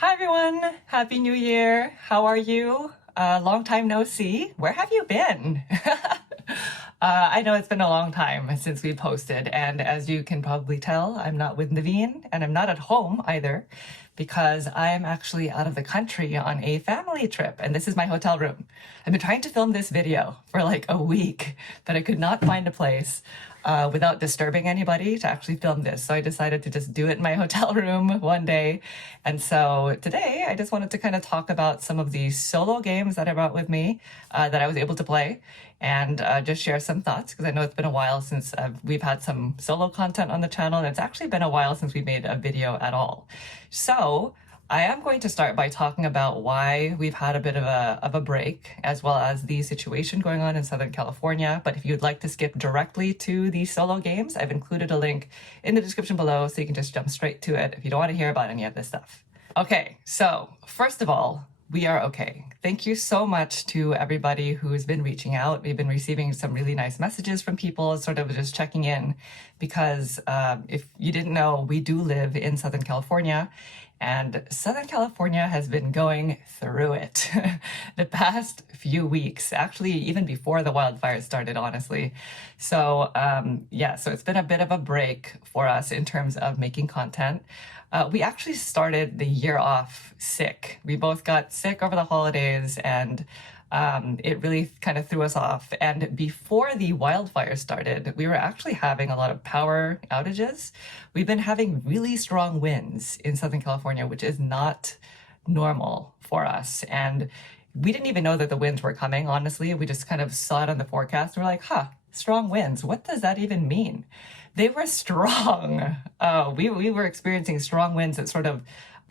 Hi everyone, Happy New Year. How are you? Long time no see. Where have you been? I know it's been a long time since we posted, and as you can probably tell, I'm not with Naveen and I'm not at home either because I am actually out of the country on a family trip, and this is my hotel room. I've been trying to film this video for like a week, but I could not find a place without disturbing anybody to actually film this. So I decided to just do it in my hotel room one day. And so today I just wanted to kind of talk about some of the solo games that I brought with me that I was able to play and just share some thoughts because I know it's been a while since we've had some solo content on the channel, and it's actually been a while since we made a video at all. So I am going to start by talking about why we've had a bit of a break, as well as the situation going on in Southern California. But if you'd like to skip directly to the solo games, I've included a link in the description below so you can just jump straight to it if you don't want to hear about any of this stuff. Okay, so first of all, we are okay. Thank you so much to everybody who's been reaching out. We've been receiving some really nice messages from people, sort of just checking in, because if you didn't know, we do live in Southern California, and Southern California has been going through it the past few weeks, actually even before the wildfires started, honestly. So yeah, so it's been a bit of a break for us in terms of making content. We actually started the year off sick. We both got sick over the holidays, and it really kind of threw us off. And before the wildfire started, we were actually having a lot of power outages. We've been having really strong winds in Southern California, which is not normal for us. And we didn't even know that the winds were coming, honestly. We just kind of saw it on the forecast. We're like, strong winds. What does that even mean? They were strong. We were experiencing strong winds that sort of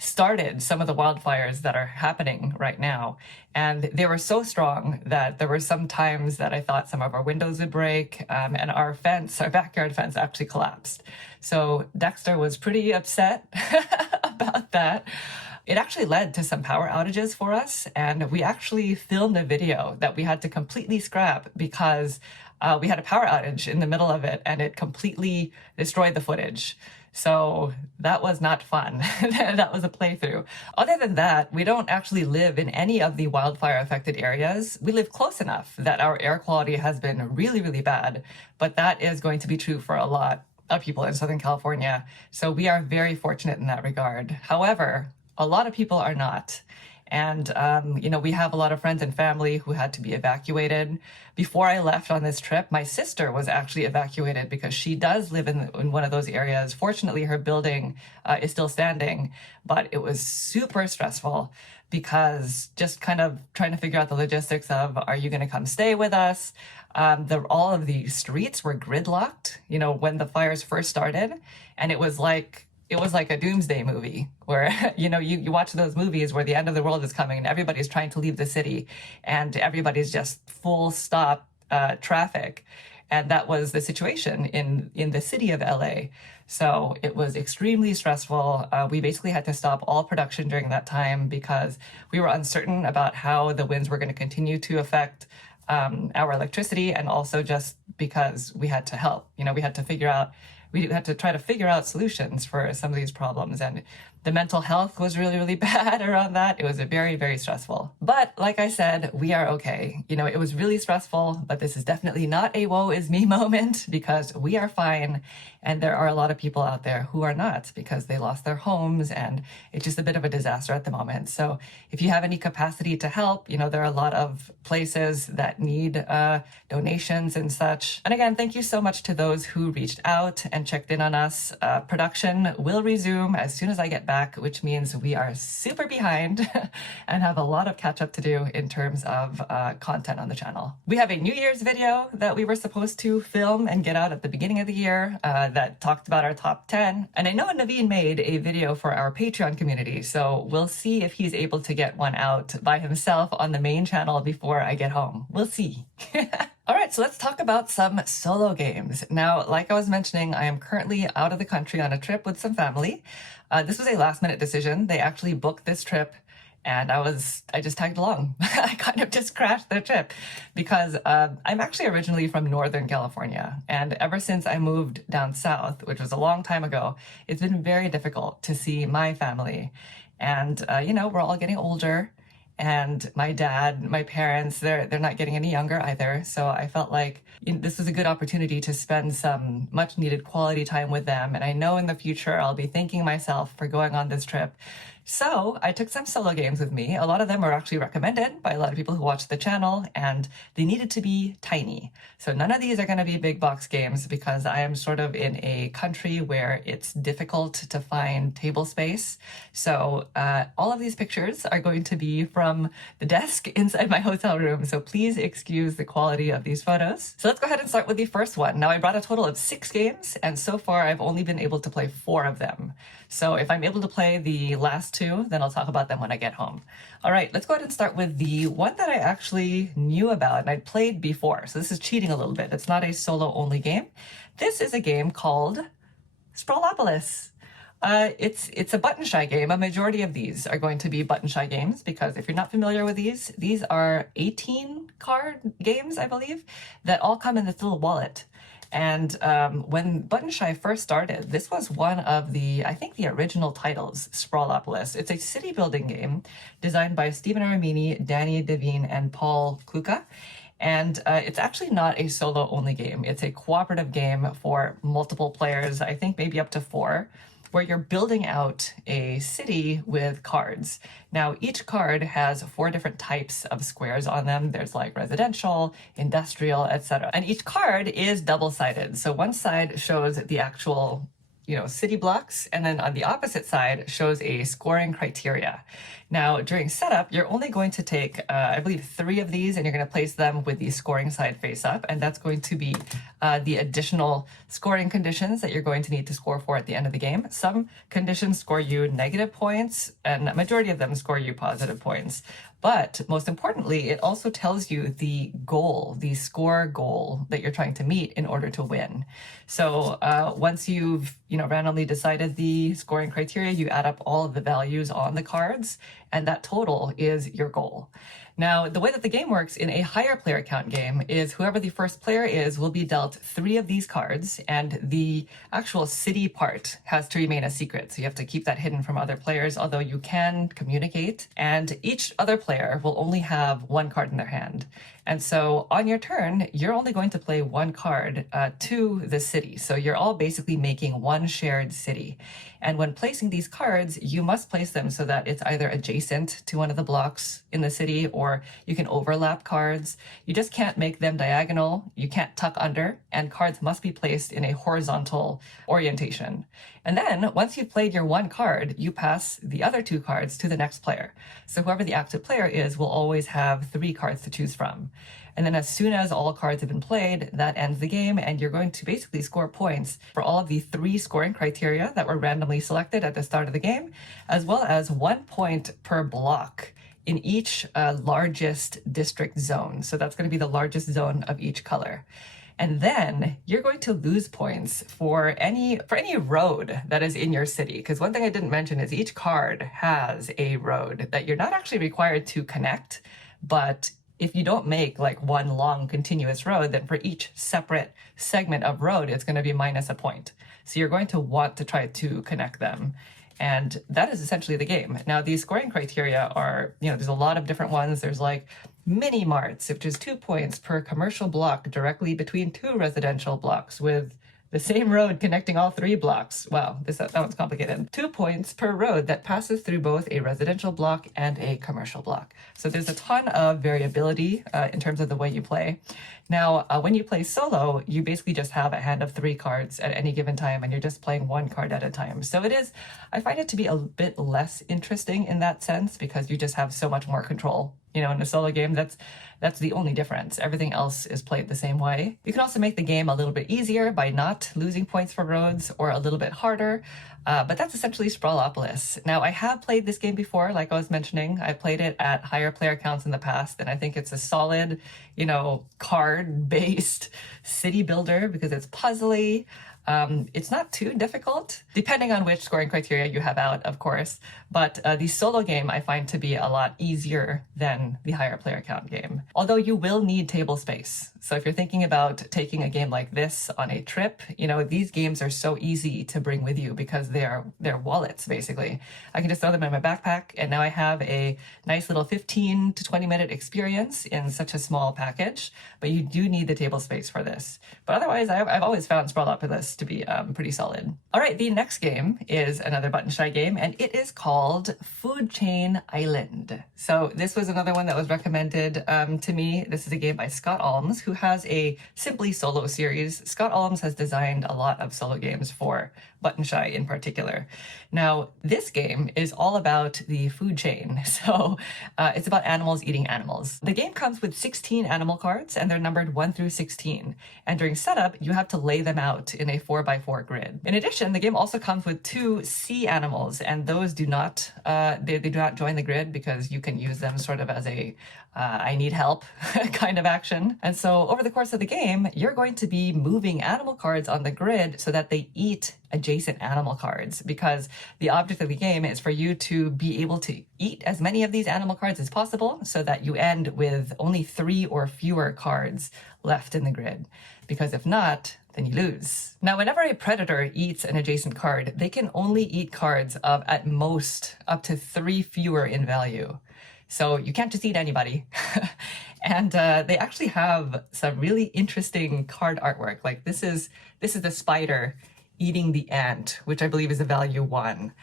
started some of the wildfires that are happening right now. And they were so strong that there were some times that I thought some of our windows would break, and our backyard fence actually collapsed. So Dexter was pretty upset about that. It actually led to some power outages for us, and we actually filmed a video that we had to completely scrap because we had a power outage in the middle of it, and it completely destroyed the footage. So that was not fun. That was a playthrough. Other than that, we don't actually live in any of the wildfire affected areas. We live close enough that our air quality has been really, really bad, but that is going to be true for a lot of people in Southern California. So we are very fortunate in that regard. However, a lot of people are not. And, we have a lot of friends and family who had to be evacuated. Before I left on this trip, my sister was actually evacuated because she does live in one of those areas. Fortunately, her building is still standing, but it was super stressful because just kind of trying to figure out the logistics of, are you going to come stay with us? All of the streets were gridlocked, when the fires first started. And it was like a doomsday movie where, you watch those movies where the end of the world is coming and everybody's trying to leave the city and everybody's just full stop traffic. And that was the situation in the city of LA. So it was extremely stressful. We basically had to stop all production during that time because we were uncertain about how the winds were going to continue to affect our electricity, and also just because we had to help. We had to try to figure out solutions for some of these problems, and the mental health was really, really bad around that. It was very, very stressful. But like I said, we are okay. It was really stressful, but this is definitely not a woe is me moment because we are fine. And there are a lot of people out there who are not because they lost their homes, and it's just a bit of a disaster at the moment. So if you have any capacity to help, there are a lot of places that need donations and such. And again, thank you so much to those who reached out and checked in on us. Production will resume as soon as I get back, which means we are super behind and have a lot of catch up to do in terms of content on the channel. We have a New Year's video that we were supposed to film and get out at the beginning of the year that talked about our top 10. And I know Naveen made a video for our Patreon community, so we'll see if he's able to get one out by himself on the main channel before I get home. We'll see. All right, so let's talk about some solo games. Now, like I was mentioning, I am currently out of the country on a trip with some family. This was a last minute decision. They actually booked this trip and I just tagged along. I kind of just crashed their trip because I'm actually originally from Northern California. And ever since I moved down south, which was a long time ago, it's been very difficult to see my family. And, we're all getting older. And my dad, my parents, they're not getting any younger either. So I felt like this was a good opportunity to spend some much needed quality time with them. And I know in the future I'll be thanking myself for going on this trip. So I took some solo games with me. A lot of them were actually recommended by a lot of people who watch the channel, and they needed to be tiny. So none of these are going to be big box games because I am sort of in a country where it's difficult to find table space. So all of these pictures are going to be from the desk inside my hotel room. So please excuse the quality of these photos. So let's go ahead and start with the first one. Now I brought a total of 6 games, and so far I've only been able to play 4 of them. So if I'm able to play the last 2, then I'll talk about them when I get home. All right, let's go ahead and start with the one that I actually knew about and I'd played before. So this is cheating a little bit. It's not a solo only game. This is a game called Sprawlopolis. It's a button shy game. A majority of these are going to be button shy games because if you're not familiar with these are 18 card games, I believe, that all come in this little wallet. And when Button Shy first started, this was one of I think the original titles, Sprawlopolis. It's a city building game designed by Stephen Armini, Danny Devine, and Paul Kluka. And it's actually not a solo only game. It's a cooperative game for multiple players, I think maybe up to 4, where you're building out a city with cards. Now, each card has 4 different types of squares on them. There's like residential, industrial, etc. And each card is double-sided. So one side shows the actual, city blocks, and then on the opposite side shows a scoring criteria. Now, during setup, you're only going to take, I believe, 3 of these, and you're going to place them with the scoring side face up, and that's going to be the additional scoring conditions that you're going to need to score for at the end of the game. Some conditions score you negative points, and a majority of them score you positive points. But most importantly, it also tells you the goal, the score goal that you're trying to meet in order to win. So once you've randomly decided the scoring criteria, you add up all of the values on the cards, and that total is your goal. Now, the way that the game works in a higher player count game is whoever the first player is will be dealt 3 of these cards, and the actual city part has to remain a secret. So you have to keep that hidden from other players, although you can communicate. And each other player will only have 1 card in their hand. And so on your turn, you're only going to play 1 card to the city. So you're all basically making 1 shared city. And when placing these cards, you must place them so that it's either adjacent to one of the blocks in the city, or you can overlap cards. You just can't make them diagonal. You can't tuck under, and cards must be placed in a horizontal orientation. And then once you've played your 1 card, you pass the other 2 cards to the next player. So whoever the active player is will always have 3 cards to choose from. And then as soon as all cards have been played, that ends the game, and you're going to basically score points for all of the 3 scoring criteria that were randomly selected at the start of the game, as well as 1 point per block in each largest district zone. So that's going to be the largest zone of each color. And then you're going to lose points for any road that is in your city. Because one thing I didn't mention is each card has a road that you're not actually required to connect, but if you don't make like 1 long continuous road, then for each separate segment of road, it's going to be minus a point. So you're going to want to try to connect them. And that is essentially the game. Now, these scoring criteria are, there's a lot of different ones. There's like mini marts, which is 2 points per commercial block directly between 2 residential blocks with the same road connecting all 3 blocks. Wow, that one's complicated. 2 points per road that passes through both a residential block and a commercial block. So there's a ton of variability in terms of the way you play. Now, when you play solo, you basically just have a hand of 3 cards at any given time, and you're just playing 1 card at a time. So I find it to be a bit less interesting in that sense because you just have so much more control. In a solo game, that's the only difference. Everything else is played the same way. You can also make the game a little bit easier by not losing points for roads, or a little bit harder. But that's essentially Sprawlopolis. Now, I have played this game before, like I was mentioning. I played it at higher player counts in the past, and I think it's a solid, card-based city builder because it's puzzly. It's not too difficult, depending on which scoring criteria you have out, of course. But the solo game I find to be a lot easier than the higher player count game. Although you will need table space. So if you're thinking about taking a game like this on a trip, these games are so easy to bring with you because they're wallets, basically. I can just throw them in my backpack, and now I have a nice little 15 to 20-minute experience in such a small package, but you do need the table space for this. But otherwise, I've always found Sprawlopolis to be pretty solid. All right, the next game is another button shy game, and it is called Food Chain Island. So this was another one that was recommended to me. This is a game by Scott Alms, who has a Simply Solo series. Scott Alms has designed a lot of solo games for button shy in particular. Now, this game is all about the food chain. So it's about animals eating animals. The game comes with 16 animal cards, and they're numbered 1 through 16. And during setup, you have to lay them out in a 4x4 grid. In addition, the game also comes with 2 sea animals, and those do not they do not join the grid because you can use them sort of as a I need help kind of action. And so over the course of the game, you're going to be moving animal cards on the grid so that they eat adjacent animal cards, because the object of the game is for you to be able to eat as many of these animal cards as possible so that you end with only 3 or fewer cards left in the grid. Because if not, then you lose. Now, whenever a predator eats an adjacent card, they can only eat cards of at most up to 3 fewer in value. So you can't just eat anybody. And they actually have some really interesting card artwork. Like this is the spider eating the ant, which I believe is a value 1.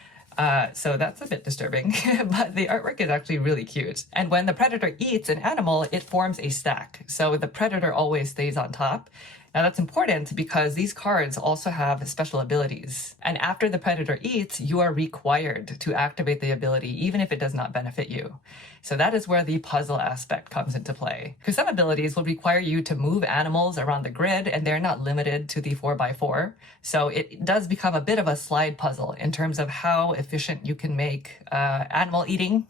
So that's a bit disturbing, but the artwork is actually really cute. And when the predator eats an animal, it forms a stack. So the predator always stays on top. Now that's important because these cards also have special abilities. And after the predator eats, you are required to activate the ability, even if it does not benefit you. So that is where the puzzle aspect comes into play. Because some abilities will require you to move animals around the grid, and they're not limited to the 4x4. So it does become a bit of a slide puzzle in terms of how efficient you can make animal eating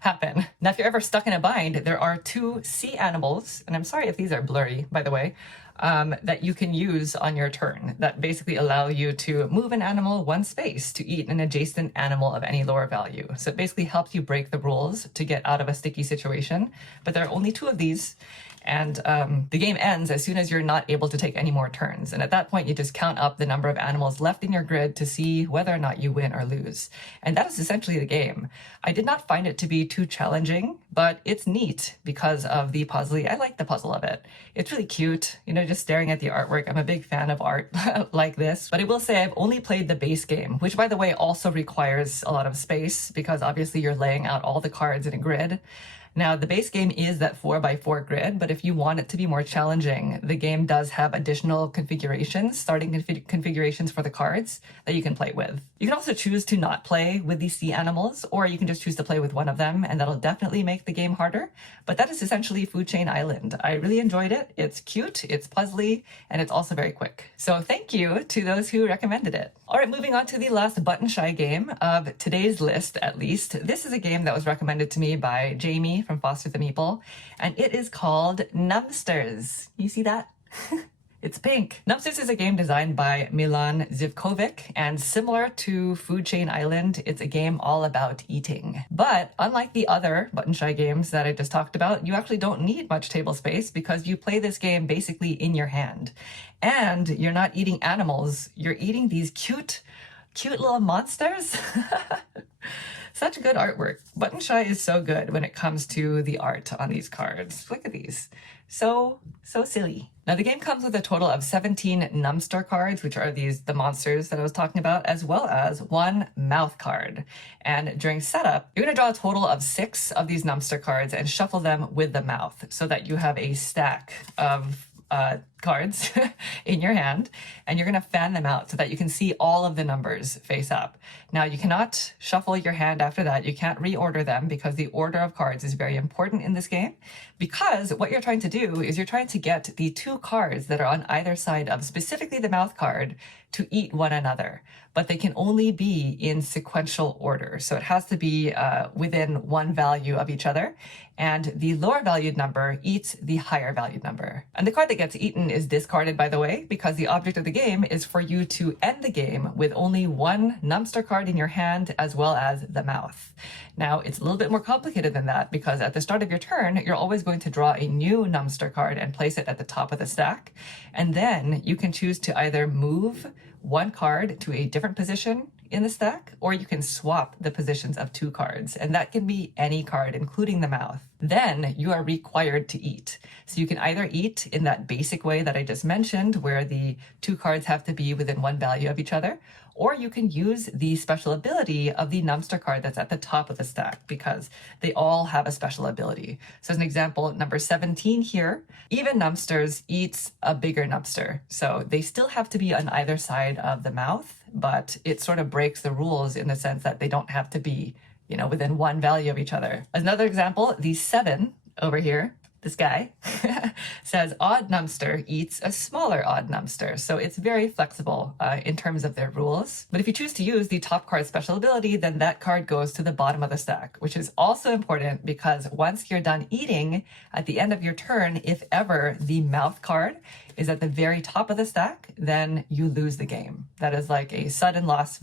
happen. Now, if you're ever stuck in a bind, there are 2 sea animals, and I'm sorry if these are blurry, by the way, that you can use on your turn that basically allow you to move an animal 1 space to eat an adjacent animal of any lower value. So it basically helps you break the rules to get out of a sticky situation. But there are only 2 of these. And the game ends as soon as you're not able to take any more turns. And at that point, you just count up the number of animals left in your grid to see whether or not you win or lose. And that is essentially the game. I did not find it to be too challenging, but it's neat because of the puzzle. I like the puzzle of it. It's really cute, just staring at the artwork. I'm a big fan of art like this. But I will say I've only played the base game, which, by the way, also requires a lot of space because obviously you're laying out all the cards in a grid. Now, the base game is that 4x4 grid, but if you want it to be more challenging, the game does have additional configurations, starting configurations for the cards that you can play with. You can also choose to not play with these sea animals, or you can just choose to play with one of them, and that'll definitely make the game harder. But that is essentially Food Chain Island. I really enjoyed it. It's cute, it's puzzly, and it's also very quick. So thank you to those who recommended it. All right, moving on to the last button shy game of today's list, at least. This is a game that was recommended to me by Jamie from Foster the Meeple, and it is called Numbsters. You see that? It's pink. Numbsters is a game designed by Milan Zivkovic, and similar to Food Chain Island, it's a game all about eating. But unlike the other button shy games that I just talked about, you actually don't need much table space because you play this game basically in your hand. And you're not eating animals, you're eating these cute little monsters. Such good artwork. Button shy is so good when it comes to the art on these cards. Look at these. So silly. Now the game comes with a total of 17 Numbster cards, which are the monsters that I was talking about, as well as 1 mouth card. And during setup, you're going to draw a total of 6 of these Numbster cards and shuffle them with the mouth so that you have a stack of cards in your hand, and you're going to fan them out so that you can see all of the numbers face up. Now, you cannot shuffle your hand after that. You can't reorder them because the order of cards is very important in this game, because what you're trying to do is you're trying to get the 2 cards that are on either side of specifically the mouth card to eat one another, but they can only be in sequential order. So it has to be within 1 value of each other, and the lower valued number eats the higher valued number. And the card that gets eaten button is discarded, by the way, because the object of the game is for you to end the game with only one Numbster card in your hand as well as the mouth. Now, it's a little bit more complicated than that because at the start of your turn, you're always going to draw a new Numbster card and place it at the top of the stack. And then you can choose to either move one card to a different position in the stack, or you can swap the positions of two cards, and that can be any card, including the mouth. Then you are required to eat. So you can either eat in that basic way that I just mentioned, where the two cards have to be within one value of each other, or you can use the special ability of the Numbster card that's at the top of the stack, because they all have a special ability. So as an example, number 17 here, even Numbsters eats a bigger Numbster. So they still have to be on either side of the mouth, but it sort of breaks the rules in the sense that they don't have to be, within one value of each other. Another example, the 7 over here, this guy, says odd Numbster eats a smaller odd Numbster. So it's very flexible in terms of their rules. But if you choose to use the top card special ability, then that card goes to the bottom of the stack, which is also important because once you're done eating, at the end of your turn, if ever the mouth card is at the very top of the stack, then you lose the game. That is like a sudden loss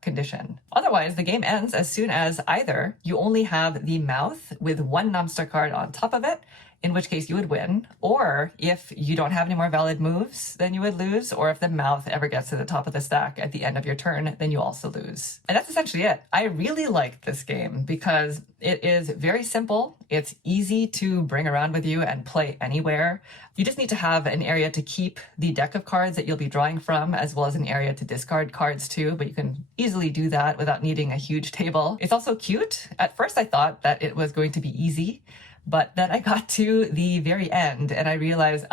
condition. Otherwise, the game ends as soon as either you only have the mouth with one Numbster card on top of it, in which case you would win, or if you don't have any more valid moves, then you would lose, or if the mouth ever gets to the top of the stack at the end of your turn, then you also lose. And that's essentially it. I really like this game because it is very simple. It's easy to bring around with you and play anywhere. You just need to have an area to keep the deck of cards that you'll be drawing from, as well as an area to discard cards too, but you can easily do that without needing a huge table. It's also cute. At first I thought that it was going to be easy, but then I got to the very end and I realized,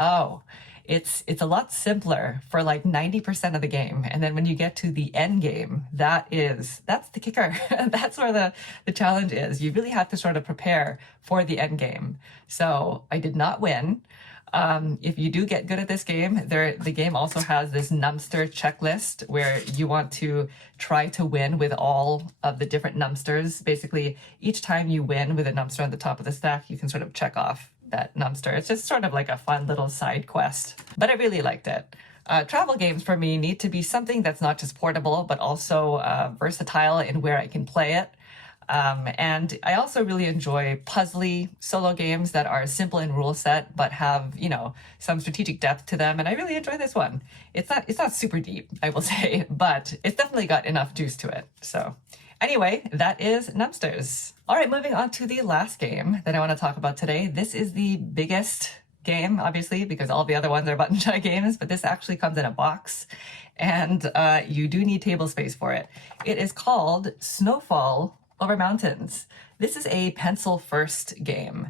it's a lot simpler for like 90% of the game. And then when you get to the end game, that's the kicker. That's where the challenge is. You really have to sort of prepare for the end game. So I did not win. If you do get good at this game, the game also has this Numbster checklist where you want to try to win with all of the different Numbsters. Basically, each time you win with a Numbster on the top of the stack, you can sort of check off that Numbster. It's just sort of like a fun little side quest, but I really liked it. Travel games for me need to be something that's not just portable, but also versatile in where I can play it. And I also really enjoy puzzly solo games that are simple in rule set, but have, some strategic depth to them. And I really enjoy this one. It's not super deep, I will say, but it's definitely got enough juice to it. So anyway, that is Numbsters. All right, moving on to the last game that I want to talk about today. This is the biggest game, obviously, because all the other ones are button shy games, but this actually comes in a box and you do need table space for it. It is called Snowfall over Mountains. This is a pencil first game.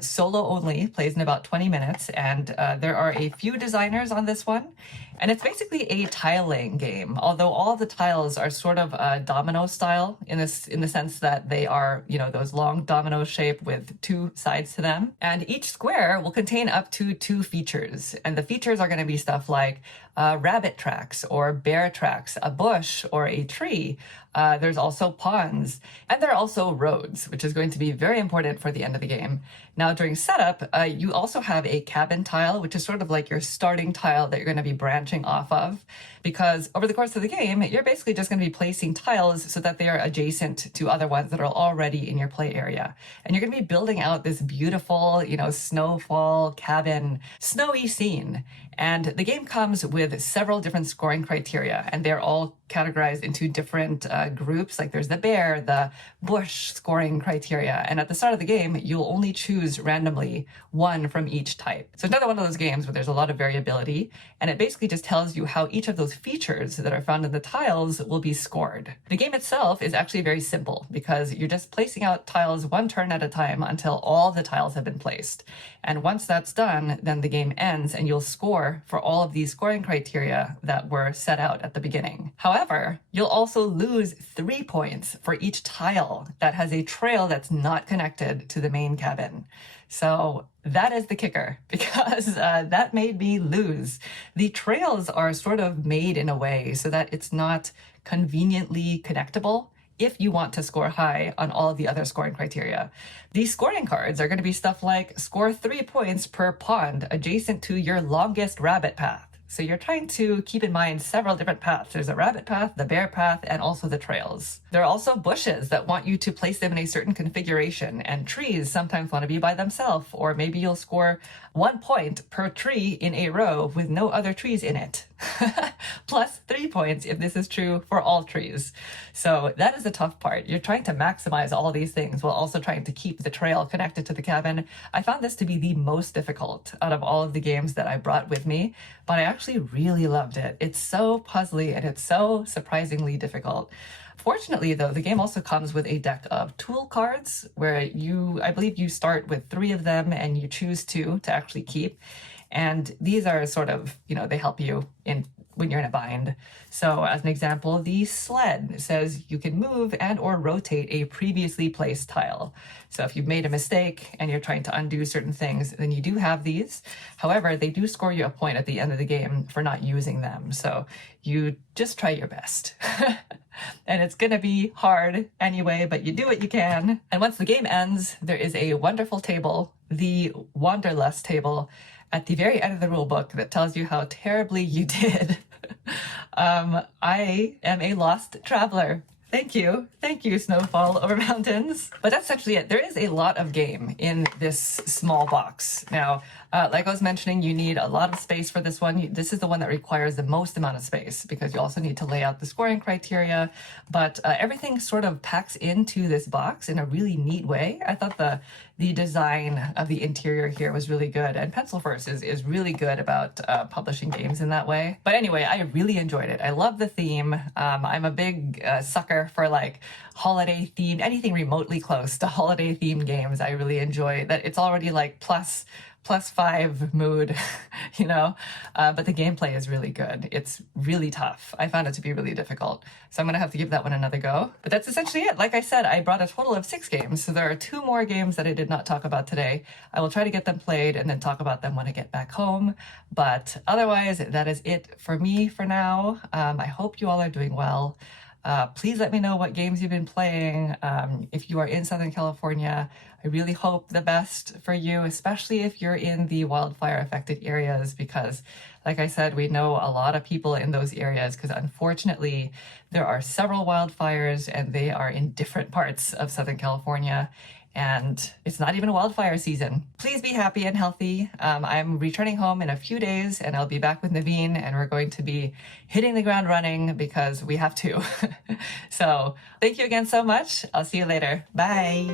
Solo only, plays in about 20 minutes, and there are a few designers on this one. And it's basically a tile laying game, although all of the tiles are sort of domino style in the sense that they are, those long domino shape with two sides to them. And each square will contain up to 2 features. And the features are going to be stuff like rabbit tracks or bear tracks, a bush or a tree. There's also ponds, and there are also roads, which is going to be very important for the end of the game. Now, during setup, you also have a cabin tile, which is sort of like your starting tile that you're going to be branching off of, because over the course of the game, you're basically just going to be placing tiles so that they are adjacent to other ones that are already in your play area. And you're going to be building out this beautiful, snowfall cabin, snowy scene. And the game comes with several different scoring criteria, and they're all categorized into different groups. Like there's the bear, the bush scoring criteria. And at the start of the game, you'll only choose randomly one from each type. So it's another one of those games where there's a lot of variability, and it basically just tells you how each of those features that are found in the tiles will be scored. The game itself is actually very simple because you're just placing out tiles one turn at a time until all the tiles have been placed. And once that's done, then the game ends and you'll score for all of these scoring criteria that were set out at the beginning. However, you'll also lose 3 points for each tile that has a trail that's not connected to the main cabin. So that is the kicker, because that made me lose. The trails are sort of made in a way so that it's not conveniently connectable if you want to score high on all of the other scoring criteria. These scoring cards are going to be stuff like score 3 points per pond adjacent to your longest rabbit path. So you're trying to keep in mind several different paths. There's a rabbit path, the bear path, and also the trails. There are also bushes that want you to place them in a certain configuration, and trees sometimes want to be by themselves, or maybe you'll score 1 point per tree in a row with no other trees in it. Plus 3 points if this is true for all trees. So that is the tough part. You're trying to maximize all these things while also trying to keep the trail connected to the cabin. I found this to be the most difficult out of all of the games that I brought with me, but I actually really loved it. It's so puzzly and it's so surprisingly difficult. Fortunately, though, the game also comes with a deck of tool cards where I believe you start with 3 of them and you choose 2 to actually keep. And these are sort of, they help you when you're in a bind. So as an example, the sled says you can move and or rotate a previously placed tile. So if you've made a mistake and you're trying to undo certain things, then you do have these. However, they do score you a point at the end of the game for not using them. So you just try your best. And it's going to be hard anyway, but you do what you can. And once the game ends, there is a wonderful table, the Wanderlust table, at the very end of the rule book that tells you how terribly you did. I am a lost traveler. Thank you, Snowfall over mountains. But that's essentially it. There is a lot of game in this small box. Now, like I was mentioning, you need a lot of space for this one. This is the one that requires the most amount of space because you also need to lay out the scoring criteria. But everything sort of packs into this box in a really neat way. I thought the design of the interior here was really good, and Pencilverse is really good about publishing games in that way. But anyway, I really enjoyed it. I love the theme. I'm a big sucker for like holiday themed, anything remotely close to holiday themed games. I really enjoy that. It's already like plus 5 mood, but the gameplay is really good. It's really tough. I found it to be really difficult. So I'm going to have to give that one another go. But that's essentially it. Like I said, I brought a total of 6 games. So there are 2 more games that I did not talk about today. I will try to get them played and then talk about them when I get back home. But otherwise, that is it for me for now. I hope you all are doing well. Please let me know what games you've been playing. If you are in Southern California, I really hope the best for you, especially if you're in the wildfire affected areas, because like I said, we know a lot of people in those areas because unfortunately there are several wildfires and they are in different parts of Southern California. And it's not even a wildfire season. Please be happy and healthy. I'm returning home in a few days and I'll be back with Naveen and we're going to be hitting the ground running because we have to. So thank you again so much. I'll see you later. Bye.